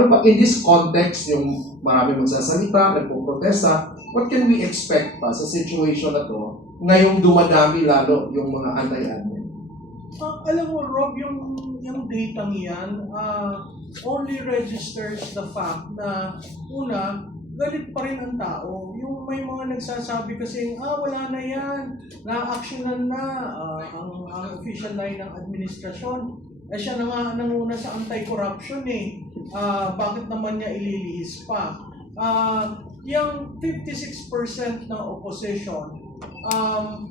Ano ba, in this context, yung marami magsasalita, nagpo-protesta, what can we expect pa sa situation na to ngayong dumadami lalo yung mga anti-admin? Alam mo, Rob, yung data yan only registers the fact na una, galit pa rin ang tao. Yung may mga nagsasabi kasi, wala na yan, na-actionan na ang official line ng administrasyon. Siya na nga nanguna sa anti-corruption bakit naman niya ililihis pa? Yung 56% na opposition,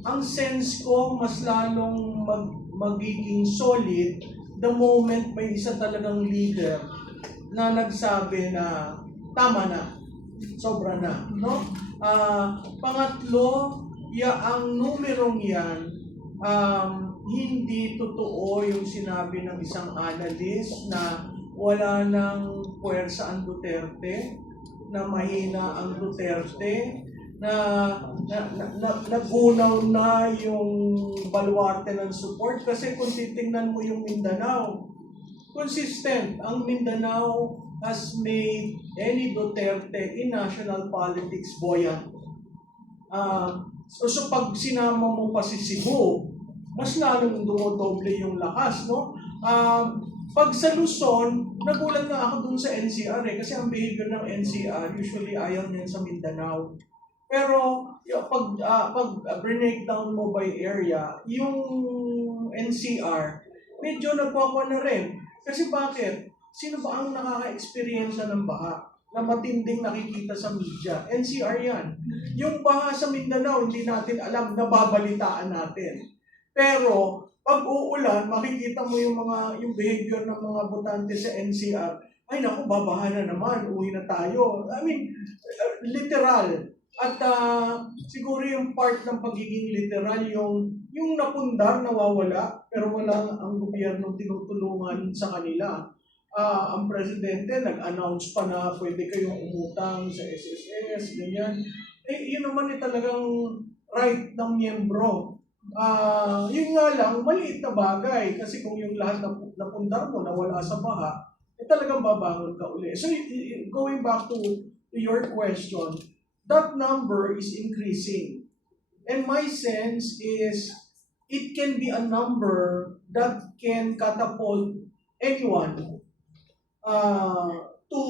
ang sense ko mas lalong magiging solid the moment may isa talagang leader na nagsabi na tama na, sobra na, no? Pangatlo, ang numerong yan, hindi totoo yung sinabi ng isang analyst na wala nang puwersa ang Duterte, na mahina ang Duterte, na nagunaw na yung baluarte ng support. Kasi kung titingnan mo yung Mindanao, consistent. Ang Mindanao has made any Duterte in national politics buoyant. So pag sinama mo pa si Cebu, mas lalong dumodoble yung lakas, no? Pag sa Luzon, nagulat na ako dun sa NCR kasi ang behavior ng NCR, usually ayaw niyan sa Mindanao. Pero pag breakdown mo by area, yung NCR, medyo nagwakwa na rin. Kasi bakit? Sino ba ang nakaka-experience ng baha na matinding nakikita sa media? NCR yan. Yung baha sa Mindanao, hindi natin alam, nababalitaan natin. Pero pag uulan, makikita mo yung behavior ng mga botante sa NCR. Ay naku, babaha na naman, uwi na tayo. I mean, literal. At siguro yung part ng pagiging literal, yung napundar, nawawala, pero wala ang gobyernong tinutulungan sa kanila. Ang presidente nag-announce pa na pwede kayong umutang sa SSS, ganyan. Yun naman talagang right ng miyembro. Yun nga lang, maliit na bagay. Kasi kung yung lahat na napundar mo nawala sa baha, talagang babangon ka uli. So, going back to your question, that number is increasing. And my sense is, it can be a number that can catapult anyone to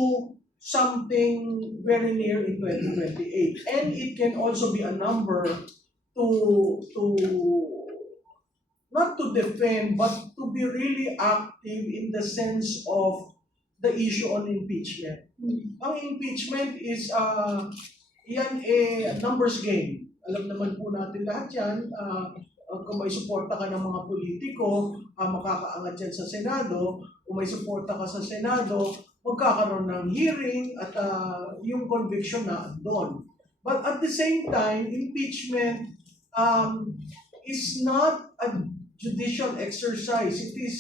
something very near in 2028. And it can also be a number to not to defend, but to be really active in the sense of the issue on impeachment. Ang impeachment is yan numbers game. Alam naman po natin lahat yan. Kung may suporta ka ng mga politiko, makakaangat yan sa Senado. Kung may suporta ka sa Senado, magkakaroon ng hearing at yung conviction na doon. But at the same time, impeachment is not a judicial exercise. It is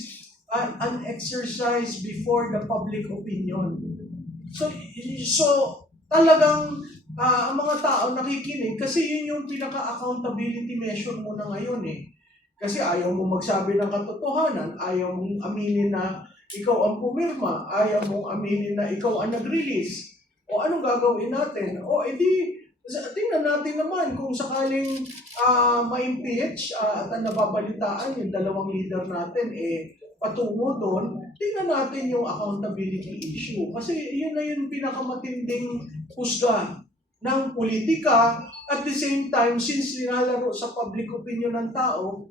an exercise before the public opinion. So talagang ang mga tao nakikinig kasi yun yung pinaka-accountability measure mo na ngayon Kasi ayaw mo magsabi ng katotohanan, ayaw mong aminin na ikaw ang pumirma, ayaw mong aminin na ikaw ang nag-release. O anong gagawin natin? Edi tingnan natin naman kung sakaling ma-impeach at nababalitaan yung dalawang leader natin patungo doon, tingnan natin yung accountability issue. Kasi yun na yung pinakamatinding husga ng politika. At the same time, since nilalaro sa public opinion ng tao,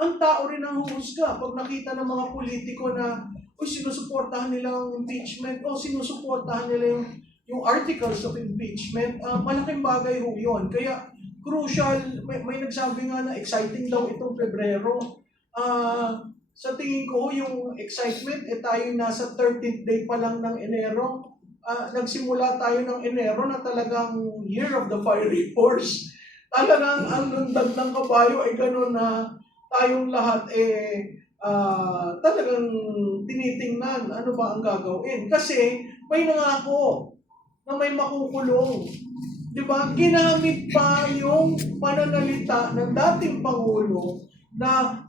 ang tao rin ang huhusga. Pag nakita ng mga politiko na sinusuportahan nila ang impeachment o sinusuportahan nila yung articles of impeachment, malaking bagay ho yun. Kaya crucial, may nagsabi nga na exciting daw itong Pebrero. Sa tingin ko, yung excitement, tayo nasa 13th day pa lang ng Enero. Nagsimula tayo ng Enero na talagang year of the fiery horse. Talagang ang lundag ng kabayo gano'n na tayong lahat talagang tinitingnan ano ba ang gagawin. Kasi may nangako na may makukulong. Diba? Ginamit pa yung pananalita ng dating Pangulo na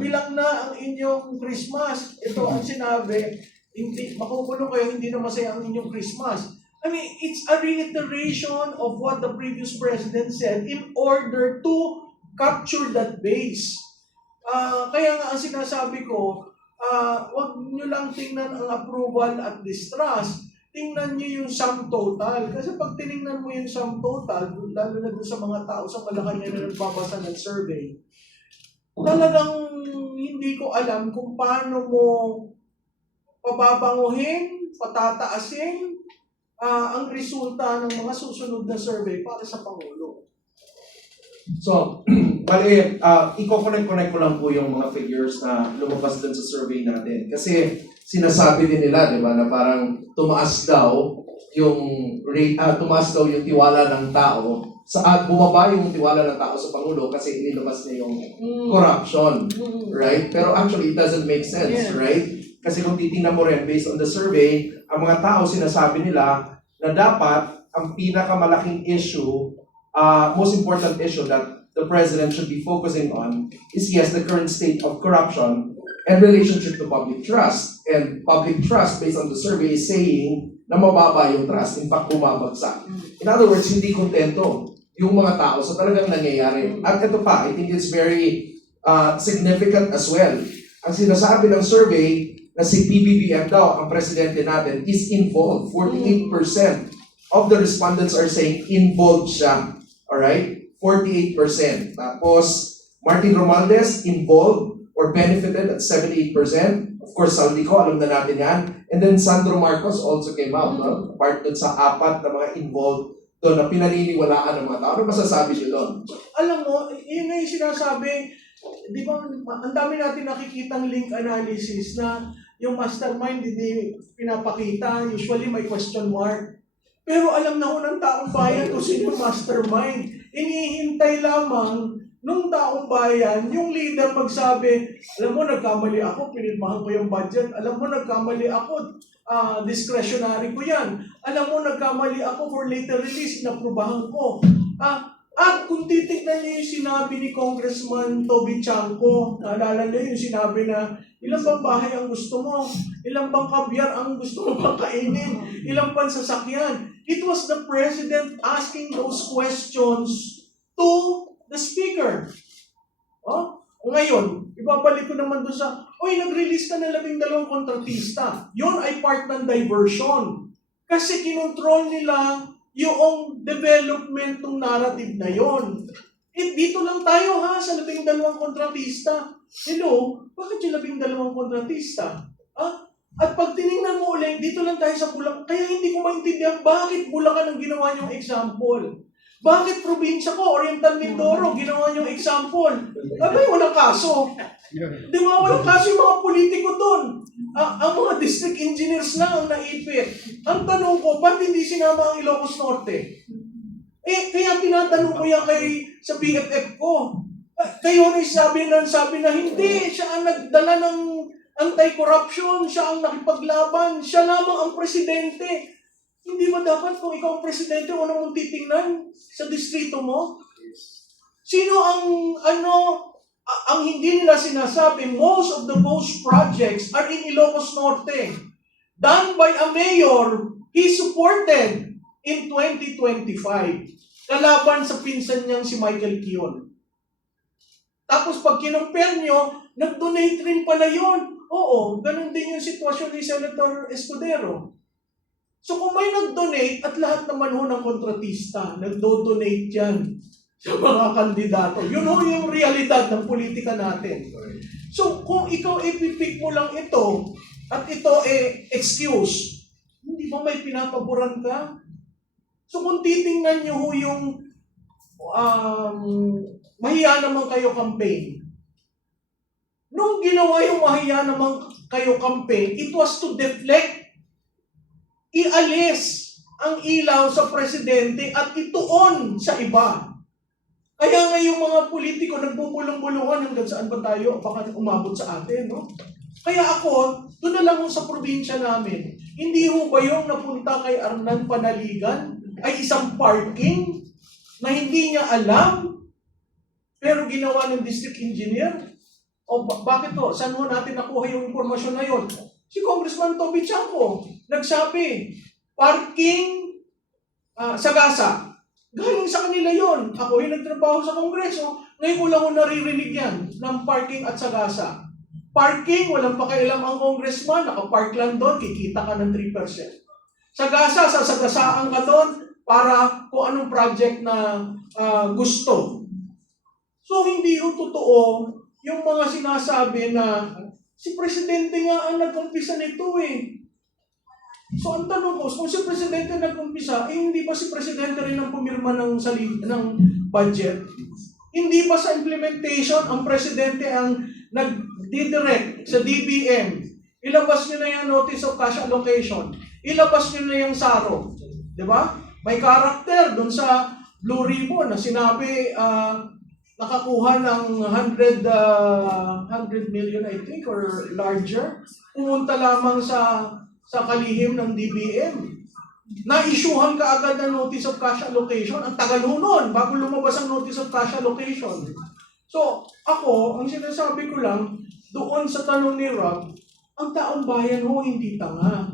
bilang na ang inyong Christmas. Ito ang sinabi, hindi, makukulong kayo, hindi na masaya ang inyong Christmas. I mean, it's a reiteration of what the previous president said in order to capture that base. Kaya nga ang sinasabi ko, wag nyo lang tingnan ang approval at distrust, tingnan nyo yung sum total. Kasi pag tinignan mo yung sum total, lalo na doon sa mga tao sa Malacanang na nagbabasa ng survey, talagang hindi ko alam kung paano mo pababanguhin, patataasin ang resulta ng mga susunod na survey para sa Pangulo. So, bali, i-connect ko lang po yung mga figures na lumabas dun sa survey natin. Kasi sinasabi din nila, di ba, na parang tumaas daw yung tiwala ng tao bumaba yung tiwala ng tao sa Pangulo kasi inilabas niya yung corruption, right? Pero actually, it doesn't make sense, right? Kasi kung titingnan mo rin, based on the survey, ang mga tao sinasabi nila na dapat ang pinakamalaking issue, most important issue that the president should be focusing on is, yes, the current state of corruption and relationship to public trust. And public trust, based on the survey, is saying na mababa yung trust, in fact, bumabagsak. In other words, hindi kontento yung mga tao sa talagang nangyayari. At ito pa, I think it's very significant as well. Ang sinasabi ng survey na si PBBM daw, ang presidente natin, is involved. 48% of the respondents are saying involved siya. Alright? 48%. Tapos, Martin Romualdez, involved or benefited at 78%. Of course, Saldico, alam na natin yan. And then Sandro Marcos also came out, no? Part dun sa 4 na mga involved doon na pinaniniwalaan ng mga tao. Ano masasabi niyo doon? Alam mo, yun na yung sinasabi, di ba, ang dami natin nakikitang link analysis na yung mastermind hindi pinapakita, usually may question mark. Pero alam na ho ng taong bayan kung sino yung mastermind. Inihintay lamang nung taong bayan, yung leader magsabi, alam mo, nagkamali ako, pinirmahan ko yung budget. Alam mo, nagkamali ako, discretionary ko yan. Alam mo, nagkamali ako for later release, inaprubahan ko. At kung titignan niyo yung sinabi ni Congressman Toby Chanco, naalala niyo yung sinabi na, ilang bang bahay ang gusto mo? Ilang bang kabyar ang gusto mo bang kainin? Ilang bang sasakyan? It was the president asking those questions to the speaker. Ngayon, ibabalik ko naman doon sa, nag-release ka ng 12 kontratista. Yun ay part ng diversion. Kasi kinontrol nila yung development ng narrative na yon. Dito lang tayo sa 12 kontratista. Hello, bakit yung 12 kontratista? At pag tinignan mo ulit, dito lang tayo sa Bulacan. Kaya hindi ko maintindihan bakit Bulacan ang ginawa niyong example. Bakit probinsya ko, Oriental Mindoro, ginawa niyong example? Abay, walang kaso. Di ba, walang kaso yung mga politiko doon. Ang mga district engineers lang ang naipit. Ang tanong ko, ba't hindi sinama ang Ilocos Norte? Kaya tinatanong ko yan sa BFF ko. Kayo rin sabi na hindi, siya ang nagdala ng anti-corruption, siya ang nakipaglaban, siya lamang ang presidente. Hindi ba dapat kung ikaw ang presidente, ano mong titingnan sa distrito mo? Sino ang hindi nila sinasabi, most of those projects are in Ilocos Norte. Done by a mayor he supported in 2025. Kalaban sa pinsan niyang si Michael Kion. Tapos pag kinumpare nyo, nag-donate rin pala yun. Oo, ganun din yung sitwasyon ni Senator Escudero. So kung may nag-donate at lahat naman ho ng kontratista, nag-donate yan sa mga kandidato. Yun ho yung realidad ng politika natin. So kung ikaw ipipick mo lang ito at ito excuse, hindi ba may pinapaboran ka? So kung titingnan nyo ho yung mahiya naman kayo campaign, nung ginawa yung mahiya naman kayo campaign, it was to deflect, ialis ang ilaw sa presidente at ituon sa iba. Kaya nga yung mga politiko nagbubulong-bulungan hanggang saan ba tayo? Baka umabot sa atin, no? Kaya ako, doon na lang sa probinsya namin, hindi ho ba yung napunta kay Arnan Panaligan ay isang parking na hindi niya alam pero ginawa ng district engineer? O bakit ho? Saan ho natin nakuha yung impormasyon na yun? Si Congressman Toby Chanco, nagsabi, parking sagasa. Galing sa kanila yon. Ako yung nagtrabaho sa Kongreso, ngayon ko lang ko naririnig yan ng parking at sagasa. Parking, walang pakialam ang congressman, nakapark lang doon, kikita ka ng 3%. Sagasa, sasagasaan ka doon para kung anong project na gusto. So, hindi yung totoo yung mga sinasabi na si Presidente nga ang nag-umpisa nito eh. So, ang tanong ko, kung si Presidente nag-umpisa, hindi ba si Presidente rin ang pumirma ng budget? Hindi ba sa implementation, ang Presidente ang nag-direct sa DBM? Ilabas nyo na yung Notice of Cash Allocation. Ilabas nyo na yung SARO. Di ba? May karakter doon sa Blue Ribbon na sinabi nakakuha ng 100 million, I think, or larger. Pumunta lamang sa kalihim ng DBM. Na-issuehan ka agad ng Notice of Cash Allocation. Ang tagal nun, bago lumabas ang Notice of Cash Allocation. So, ako, ang sinasabi ko lang, doon sa tanong ni Rob, ang taong bayan ho, hindi tanga.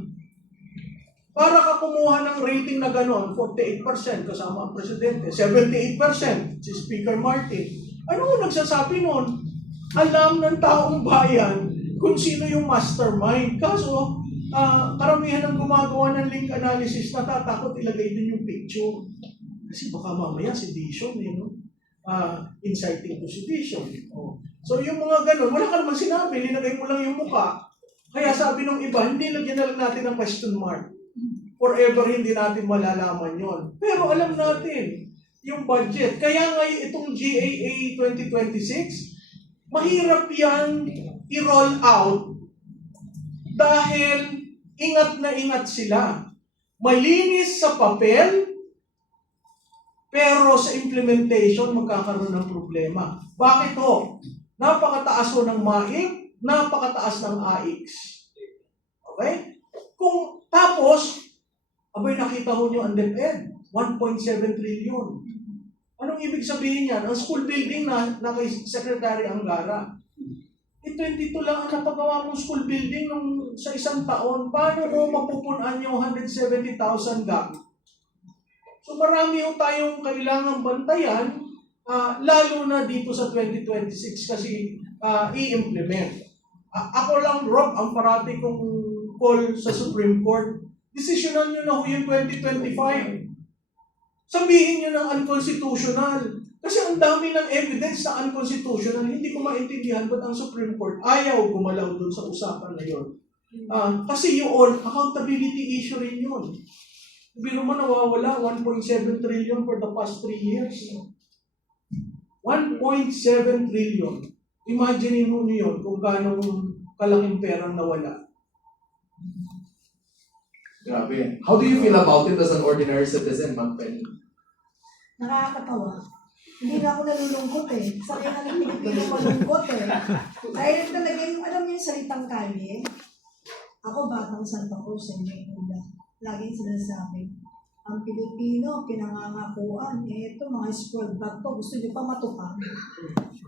Para ka kumuha ng rating na gano'n, 48% kasama ang Presidente, 78% si Speaker Martin. Ano nagsasabi nun? Alam ng taong bayan kung sino yung mastermind. Kaso, karamihan ng gumagawa ng link analysis natatakot ilagay din yung picture. Kasi baka mamaya sedition, no? Inciting to sedition. Oh. So yung mga ganun, wala ka naman sinabi, linagay mo lang yung mukha. Kaya sabi ng iba, hindi lagyan na lang natin ng question mark. Forever hindi natin malalaman yon. Pero alam natin, yung budget. Kaya nga itong GAA 2026, mahirap yan i-roll out dahil ingat na ingat sila. Malinis sa papel, pero sa implementation, magkakaroon ng problema. Bakit ho? Napakataas ho ng MAIC, napakataas ng AIX. Okay? Tapos, abay nakita ho nyo ang DepEd, 1.7 trillion. Anong ibig sabihin yan? Ang school building na kay Secretary Angara. 22 lang ang napagawa mong school building sa isang taon. Paano mo mapupunan yung 170,000 gap? So marami yung tayong kailangang bantayan, lalo na dito sa 2026 kasi i-implement. Ako lang, Rob, ang parati kong call sa Supreme Court, desisyonan nyo na ho yung 2025. Sabihin nyo ng unconstitutional. Kasi ang dami ng evidence na unconstitutional, hindi ko maintindihan ba't ang Supreme Court ayaw gumalaw dun sa usapan na yun. Kasi yun, accountability issue rin yun. Biro mo nawawala, 1.7 trillion for the past 3 years. 1.7 trillion. Imagine mo niyo yun kung gano'ng kalaking perang nawala. Grabe. How do you feel about it as an ordinary citizen, Ma'am Penny? Nakakatawa. Hindi na ako nalulungkot eh. Sabi nga ng Pilipino malungkot eh. Dahil talaga yung, alam niyo yung salitang kalye, ako batang Santa Cruz, laging sinasabi, ang Pilipino, pinangangakuan, ito mga spoiled brat to, gusto niyo pa matupan.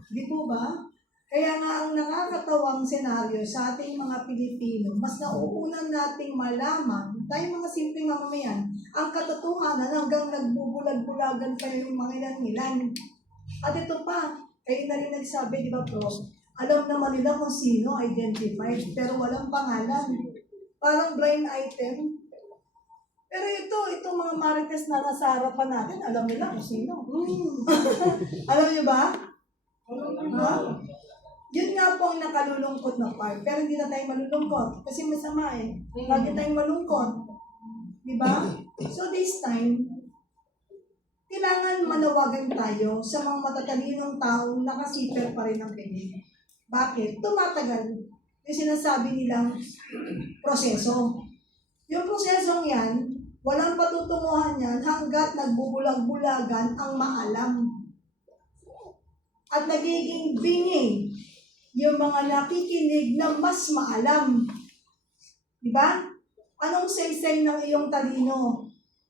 Di po ba? Kaya nga ang nakakatawang senaryo sa ating mga Pilipino, mas nauunan nating malaman, tayong mga simpleng mamamayan, ang katotohanan hanggang nagbubulag-bulagan kayo ng mga ilan-ilan. At ito pa, kayo na rin nagsabi, di ba bro, alam naman nila kung sino identified, pero walang pangalan. Parang blind item. Pero ito mga marites na nasa harapan natin, alam nila kung sino. Alam niyo ba? Ha? Yun nga po ang nakalulungkot na part. Pero hindi na tayo malulungkot. Kasi masama eh. Lagi tayong malungkot. Diba? So this time, kailangan manawagan tayo sa mga matatalinong taong nakasiper pa rin ng pinig. Bakit? Tumatagal yung sinasabi nilang proseso. Yung prosesong yan, walang patutunguhan yan hanggat nagbubulag-bulagan ang maalam. At nagiging bingi yung mga nakikinig na mas maalam. Diba? Anong say-say ng iyong talino?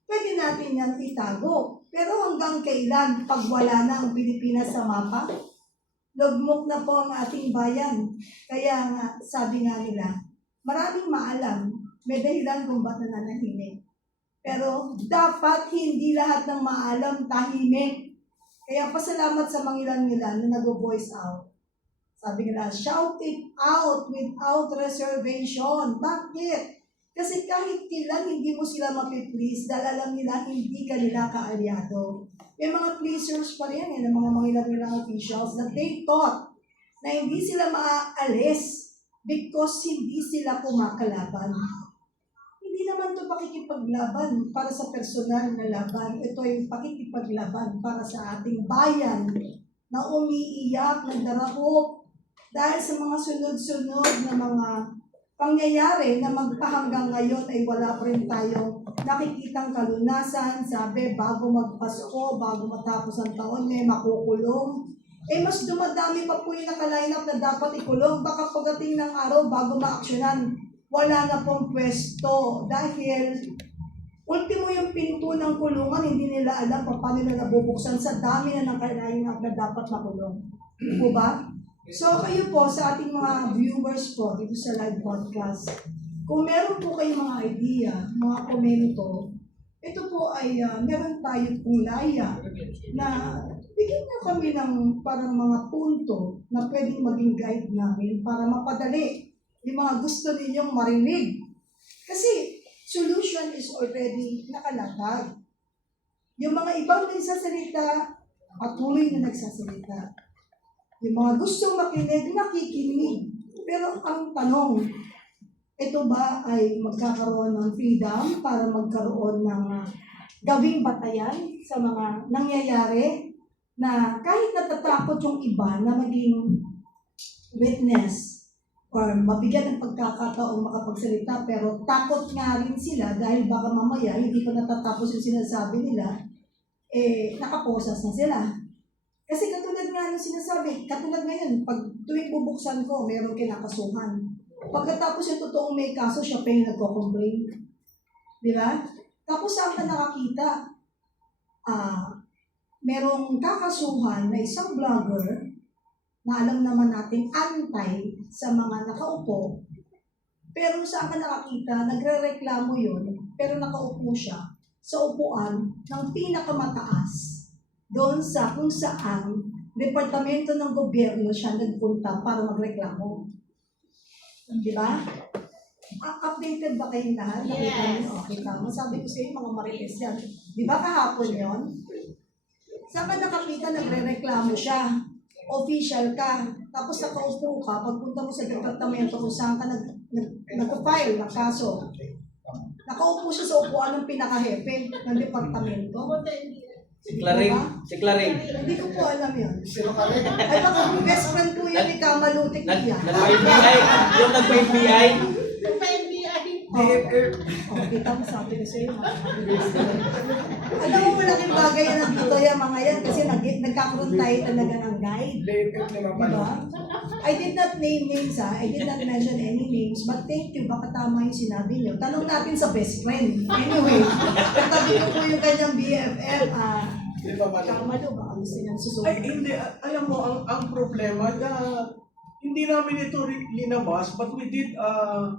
Pwede natin yan itago. Pero hanggang kailan pag wala na ang Pilipinas sa mapa? Lugmok na po ang ating bayan. Kaya nga, sabi nga nila, maraming maalam, may dahilan kung ba't nananahimik. Pero dapat hindi lahat ng maalam tahimik. Kaya pasalamat sa mangilan-ngilan na nag-voice out. Sabi nila, shout it out without reservation. Bakit? Kasi kahit kailan hindi mo sila mapiplease dahil alam nila hindi ka nila kaalyado. May mga pleasers pa rin ng mga mangilan-ngilang officials that they thought na hindi sila maaalis because hindi sila kumakalaban. Hindi naman ito pakikipaglaban para sa personal na laban. Ito ay pakikipaglaban para sa ating bayan na umiiyak, nagdarahop dahil sa mga sunod-sunod na mga pangyayari na magpahanggang ngayon ay wala pa rin tayong nakikitang kalunasan. Sabi, bago magpasko, bago matapos ang taon, may makukulong. Mas dumadami pa po yung naka-line up na dapat ikulong. Baka pagdating ng araw, bago maaksyonan, wala na pong pwesto. Dahil, ultimo yung pinto ng kulungan, hindi nila alam paano nila nabubuksan sa dami na naka-line up na dapat makulong. Po ba? So, kayo po, sa ating mga viewers po, dito sa live podcast, kung meron po kayong mga idea, mga komento, ito po ay meron tayo pong laya na bigyan nyo kami ng parang mga punto na pwedeng maging guide namin para mapadali yung mga gusto ninyong marinig. Kasi solution is already nakalatag. Yung mga ibang nagsasalita, patuloy na nagsasalita. Yung mga gustong makinig, nakikinig. Pero ang tanong, ito ba ay magkakaroon ng freedom para magkaroon ng gawing batayan sa mga nangyayari na kahit natatakot yung iba na maging witness or mabigyan ng pagkakataong makapagsalita pero takot nga rin sila dahil baka mamaya hindi pa natatapos yung sinasabi nila, nakaposas na sila. Kasi katulad nga ng sinasabi, katulad ngayon, pag tuwing bubuksan ko, mayroong kinakasuhan. Pagkatapos yung totoong may kaso, siya pa yung nagko-complain. Di ba? Tapos saan ka nakakita? Merong kakasuhan na isang vlogger na alam naman natin antay sa mga nakaupo. Pero saan ka nakakita? Nagre-reklamo yun, pero nakaupo siya sa upuan ng pinakamataas doon sa kung saan departamento ng gobyerno siya nagpunta para magreklamo. Di ba? Updated ba kayong lahat? Yes. Okay, tama. Sabi ko sa inyo, mga marites yan. Di ba kahapon yon? Saan ka nakakita, nagre-reklamo siya? Official ka. Tapos nakaupo ka, pagpunta mo sa departamento kung saan ka nag-file ng kaso. Nakaupo siya sa upuan ng pinaka-hepe ng departamento. Si Claring. Si Claring. Hindi ko po alam yun. Ay, baka yung best friend ko yun, ikaw malutik niya. Nag-PBI. Yung nag-PBI. Kita mo, sabi ko sa'yo, alam mo, malaking bagay yan nandito yung mga yan kasi nagkakaroon tayo talaga ng guide. Diba? I did not name names I did not mention any names, but thank you, baka tama yung sinabi niyo. Tanong natin sa best friend. Anyway, katabi ko po yung kanyang BFF, Kamalo, baka gusto niyang susunod. Ay, hindi. Alam mo, ang problema na hindi namin ito linabas, but we did a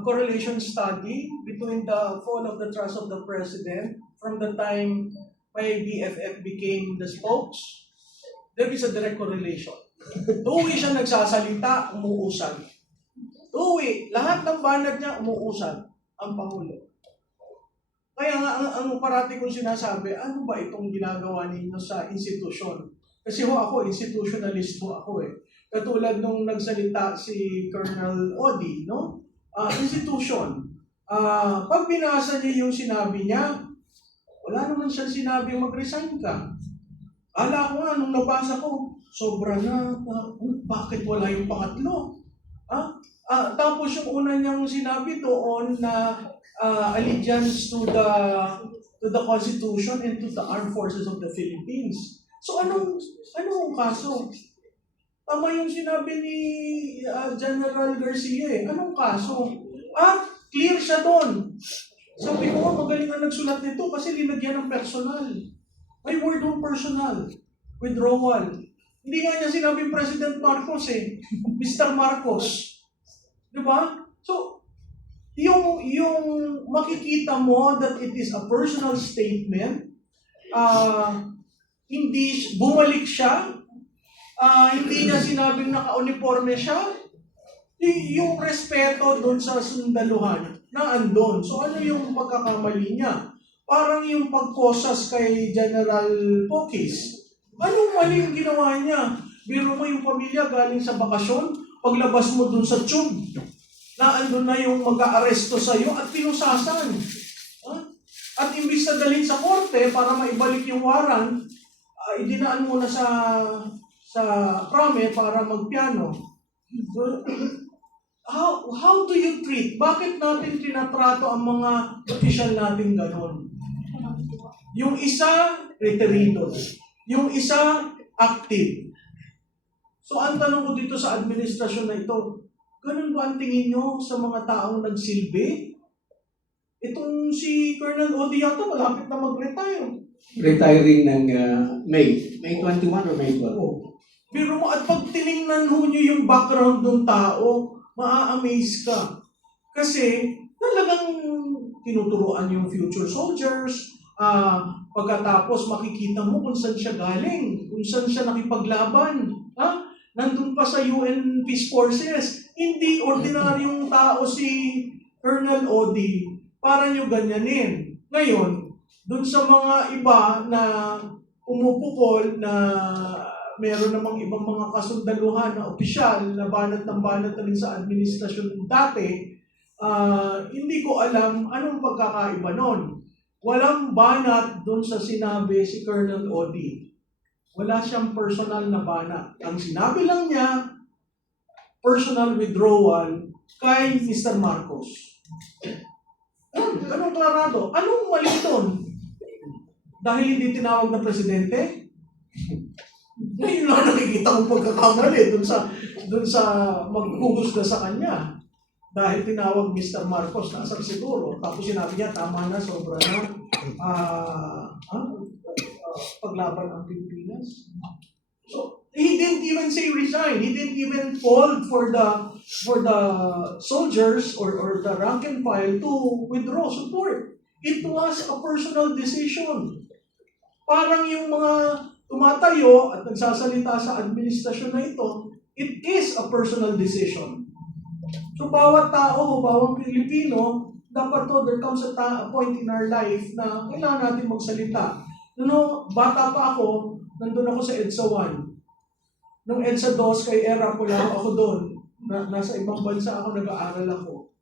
correlation study between the fall of the trust of the president from the time my BFF became the spokes. There is a direct correlation. Tuwi siya nagsasalita, umuusad. Tuwi, lahat ng banat niya, umuusad ang Pangulo. Kaya nga, ang parati kong sinasabi, ano ba itong ginagawa ninyo sa institusyon? Kasi ako, institutionalist ako eh. Katulad nung nagsalita si Colonel Odi, no? Institution. Pag binasa niya yung sinabi niya, wala naman siyang sinabing mag-resign ka. Ala ko nga, nung nabasa ko, sobra na, bakit wala yung pangatlo? Tapos yung una niyang sinabi doon na allegiance to the Constitution and to the Armed Forces of the Philippines. So anong kaso? Tama yung sinabi ni General Garcia eh. Anong kaso? Clear siya doon. Sabi ko, magaling na nagsulat nito kasi linagyan ng personal. May word on personal. Withdrawal. Hindi nga niya sinabi President Marcos eh. Mr. Marcos. Diba? So, yung makikita mo that it is a personal statement, hindi bumalik siya, hindi niya sinabing naka-uniforme siya, yung respeto doon sa sundaluhan na andon. So ano yung pagkakamali niya? Parang yung pagposas kay General Pokis. Anong mali yung ginawa niya? Biro mo yung pamilya galing sa bakasyon, paglabas mo doon sa tube, na andun na yung mag-aaresto sa'yo at pinusasan. At imbis na dalhin sa korte para maibalik yung waran, idinaan mo na sa krame para magpiano. How do you treat? Bakit natin tinatrato ang mga opisyal natin ganon? Yung isa, reterido. Yung isa, active. So ang tanong ko dito sa administrasyon na ito, ganun ba ang tingin nyo sa mga taong nagsilbi? Itong si Colonel Odi yata malapit na mag-retire. Retiring ng May 21 or May 12? Pero mo, at pag tinignan ho nyo yung background ng tao, maa-amaze ka. Kasi talagang tinuturuan yung future soldiers. Pagkatapos makikita mo kung saan siya galing, kung saan siya nakipaglaban. Nandun pa sa UN Peace Forces. Hindi ordinaryong tao si Colonel Odi para nyo ganyanin. Ngayon, dun sa mga iba na umupukol na meron namang ibang mga kasundaluhan na opisyal na banat ng banat na rin sa administrasyon dati, hindi ko alam anong pagkakaiba nun. Walang banat doon sa sinabi si Colonel Odi. Wala siyang personal na banat. Ang sinabi lang niya, personal withdrawal kay Mr. Marcos. Anong klarado? Anong mali doon? Dahil hindi tinawag na presidente? Ngayon lang nakikita kong pagkakamali doon sa maghuhusga sa kanya. Dahil tinawag Mr. Marcos na asar siguro. Tapos sinabi niya, tama na, sobra na. Paglaban ang Pilipinas. So, he didn't even say resign. He didn't even call for the soldiers or the rank and file to withdraw support. It was a personal decision. Parang yung mga tumatayo at nagsasalita sa administrasyon na ito, it is a personal decision. So bawat tao, bawat Pilipino, dapat there comes a point in our life na kailangan natin magsalita. Bata pa ako, nandun ako sa EDSA 1. Nung EDSA 2, kay Era Pulao ako doon. Nasa ibang bansa ako, nag-aaral ako.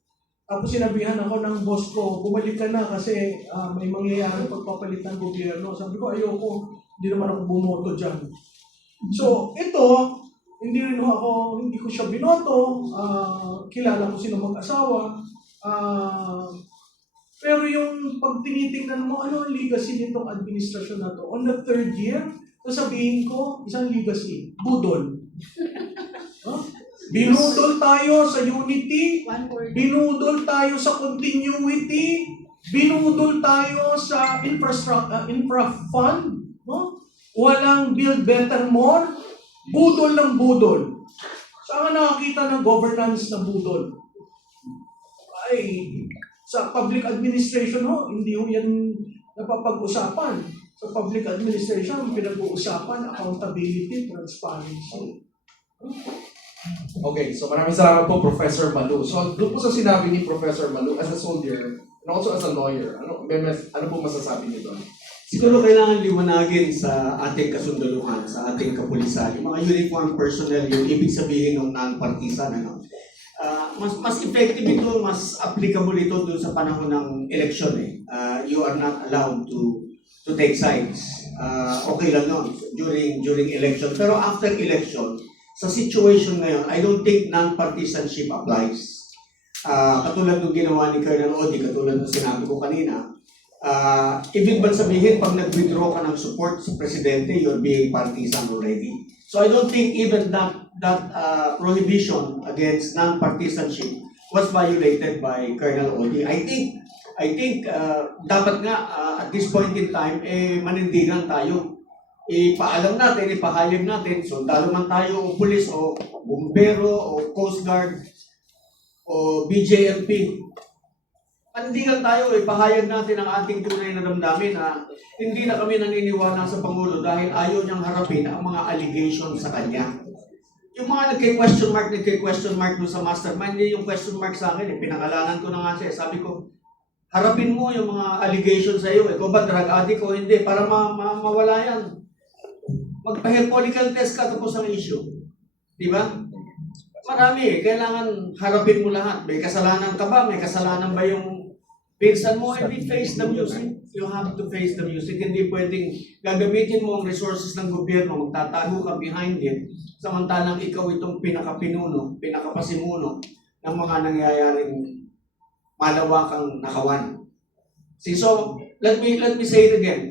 Tapos sinabihan ako ng boss ko, bumalik ka na kasi may mangyayari pagpapalit ng gobyerno. Sabi ko, ayoko, hindi naman ako bumoto dyan. So, ito, hindi ko siya binoto, kilala ko sila mag-asawa, pero yung pag tinitingnan mo, ano ang legacy nitong administrasyon na to? On the third year, sasabihin ko, isang legacy, budol. Binudol tayo sa unity, binudol tayo sa continuity, binudol tayo sa infra fund, walang build better more, budol ng budol. Saan nakakita ng governance na budol? Ay, sa public administration hindi yan napapag-usapan. Sa public administration, pinag-uusapan accountability, transparency. Okay, so maraming salamat po, Professor Malu. So, doon po sa sinabi ni Professor Malu, as a soldier, and also as a lawyer, ano po masasabi niyo doon? Siguro kailangan liwanagin sa ating kasundaluhan, sa ating kapulisan, yung mga uniform personnel, yung ibig sabihin ng non-partisan. Mas effective ito, mas applicable ito doon sa panahon ng election. You are not allowed to take sides. Okay lang yun during election. Pero after election, sa situation ngayon, I don't think non-partisanship applies. Katulad ng ginawa ni Colonel Odi, katulad ng sinabi ko kanina, ibig ba sabihin, pag nag-withdraw ka ng support sa presidente, you're being partisan already. So I don't think even that prohibition against non-partisanship was violated by Colonel Odi. I think dapat nga at this point in time, manindigan tayo. Ipaalam natin, ipahayag natin, sundalo man tayo, o pulis, o bumbero, o coast guard, o BJMP. Panindigan tayo, ipahayag natin ang ating tunay na damdamin na hindi na kami naniniwala sa Pangulo dahil ayaw niyang harapin ang mga allegations sa kanya. Yung mga nagkay-question mark doon sa mastermind, hindi yung question mark sa akin, pinangalanan ko na nga siya. Sabi ko, harapin mo yung mga allegations sa iyo. Ikaw ba drug addict o hindi? Para mawala yan. Magpa-head test ka tapos ang issue. Di ba? Marami, kailangan harapin mo lahat. May kasalanan ka ba? May kasalanan ba yung pinsan mo? Hindi face the music. You have to face the music. Hindi pwedeng gagamitin mo ang resources ng gobyerno, magtatago ka behind it, samantalang ikaw itong pinakapasimuno ng mga nangyayaring malawakang nakawan. See, so, let me say it again.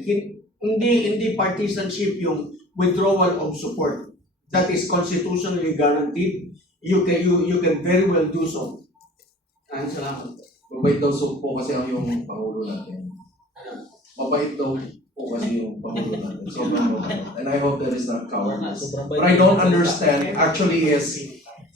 Hindi partisanship yung withdrawal of support. That is constitutionally guaranteed. You can very well do so. Salamat. Mabait daw po kasi ang yung Pangulo natin. Mabait daw po kasi yung Pangulo natin. Sobrang mabait. And I hope there is not cowardice. But I don't understand, actually is,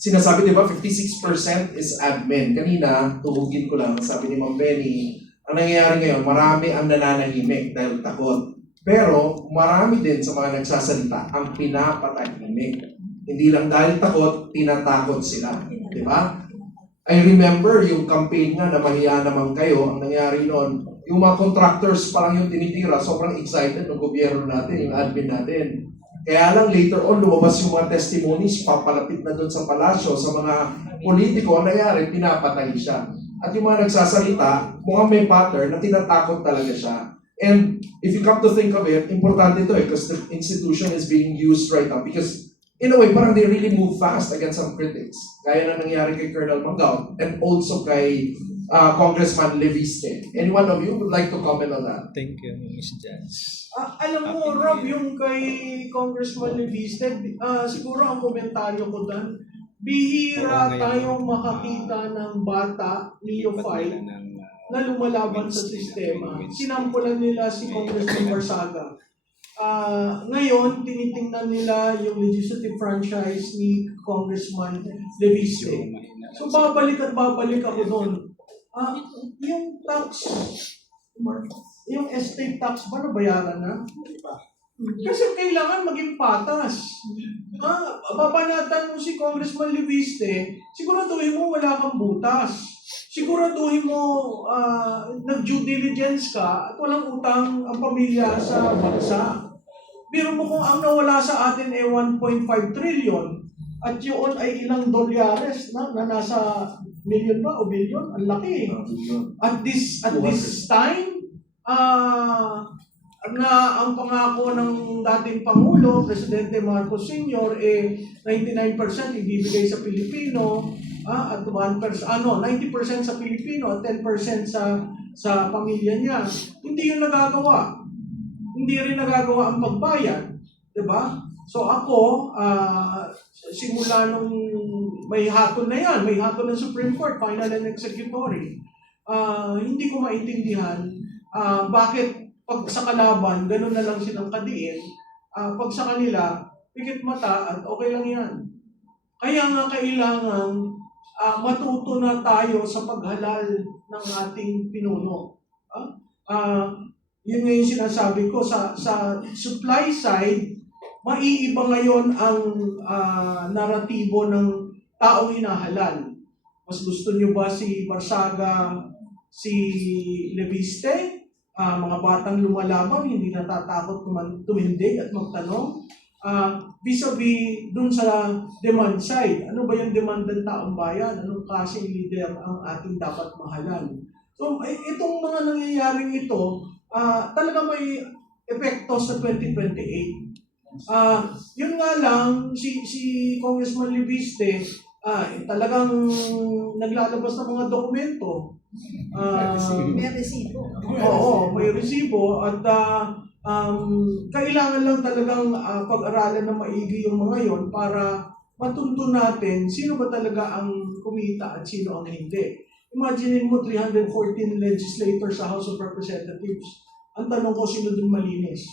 sinasabi diba 56% is admin. Kanina, tuhugin ko lang, sabi ni Ma'am Benny, ang nangyayari ngayon, marami ang nananahimik dahil takot. Pero marami din sa mga nagsasalita ang pinapatahimik. Hindi lang dahil takot, tinatakot sila. Diba? I remember yung campaign nga na mahiya naman kayo, ang nangyari noon, yung mga contractors pa lang yung tinitira, sobrang excited ng gobyerno natin, yung admin natin. Kaya lang later on, lumabas yung mga testimonies, papalapit na doon sa palasyo, sa mga politiko, ang nangyari, pinapatay siya. At yung mga nagsasalita, mukhang may pattern na tinatakot talaga siya. And if you come to think of it, importante ito because the institution is being used right now because in a way, parang they really move fast against some critics. Gaya na nangyari kay Colonel Manggao and also kay Congressman Leviste. Any one of you would like to comment on that? Thank you, Ms. Judge. Alam mo, Rob, yung kay Congressman Leviste, siguro ang komentaryo ko doon, bihira tayong makakita ng bata, neophyte, na lumalaban sa sistema. Sinampulan nila si Congressman Barsaga. Ngayon, tinitingnan nila yung legislative franchise ni Congressman Leviste. So, babalik ako doon. Yung tax, yung estate tax ba nabayaran na? Kasi kailangan maging patas. Babanatan mo si Congressman Leviste, siguraduhin mo wala kang butas. Siguraduhin mo nag-due diligence ka at walang utang ang pamilya sa bansa. Biro mo kung ang nawala sa atin ay 1.5 trillion at yun ay ilang dolyares na nasa million ba o billion? Ang laki. At this time, na ang pangako ng dating Pangulo, Presidente Marcos Sr., 99% ibibigay sa Pilipino, at 1%, 90% sa Pilipino at 10% sa pamilya niya. Hindi yun nagagawa. Hindi rin nagagawa ang pagbayad. Diba? So ako, simula nung may hatol na yan, may hatol ng Supreme Court, final and executory, hindi ko maintindihan bakit pag sa kalaban, ganun na lang silang kadiin, pag sa kanila, pikit mata at okay lang yan. Kaya nga kailangan matuto na tayo sa paghalal ng ating pinuno. Yun nga yung sinasabi ko, sa supply side, maiiba ngayon ang naratibo ng taong hinahalal. Mas gusto nyo ba si Barsaga, si Leviste? Mga batang lumalaban, hindi natatakot tumindig at magtanong. Vis-a-vis dun sa demand side, ano ba yung demand ng taong bayan? Anong klaseng leader ang ating dapat mahalan? So, itong mga nangyayaring ito, talaga may epekto sa 2028. Yun nga lang, si Congressman Leviste, talagang naglalabas ng mga dokumento. May resibo. Oo, may resibo at kailangan lang talagang pag-aralan na maigi yung mga yon para matuntun natin sino ba talaga ang kumita at sino ang hindi. Imagine mo 314 legislators sa House of Representatives. Ang tanong ko, sino dun malinis?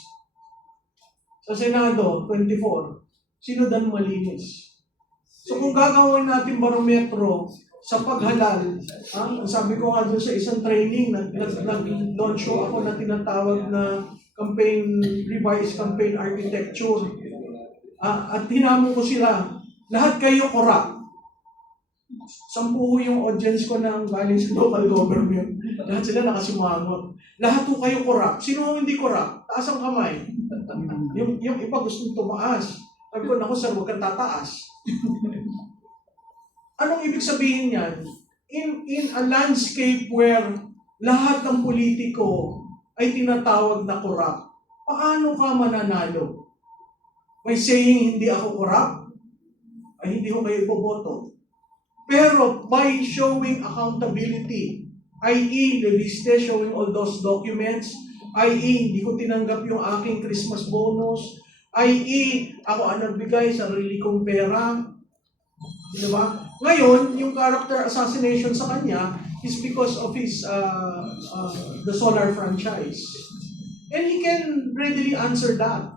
Sa Senado, 24. Sino dun malinis? So kung gagawin natin barometro sa paghalal. Ang sabi ko nga doon sa isang training, nag-launch show ako na tinatawag na revised campaign architecture. At hinamon ko sila, lahat kayo corrupt. 10 yung audience ko ng galing sa local government. Lahat sila nakasimangot. Lahat po kayo corrupt. Sino ang hindi corrupt? Taas ang kamay. Yung iba gustong tumaas. Sabi ko, naku sir, huwag kang tataas. Anong ibig sabihin yan? In a landscape where lahat ng politiko ay tinatawag na corrupt, paano ka mananalo? By saying hindi ako corrupt, ay hindi ko kayo iboboto. Pero by showing accountability, i.e. Leviste showing all those documents, i.e. hindi ko tinanggap yung aking Christmas bonus, i.e. ako ang nagbigay sarili kong pera, di ba? Ngayon, yung character assassination sa kanya is because of his the solar franchise. And he can readily answer that.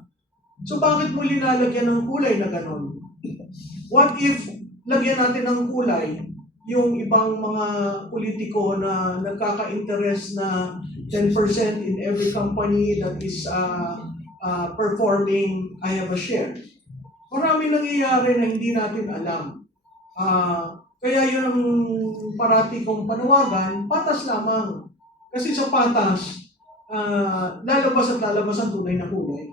So bakit mo linalagyan ng kulay na ganon? What if lagyan natin ng kulay yung ibang mga politiko na nagkaka-interest na 10% in every company that is performing I have a share? Marami nangyayari na hindi natin alam. Kaya yun ang parati kong panawagan, patas lamang. Kasi sa patas, lalabas at lalabas ang tunay na kulay.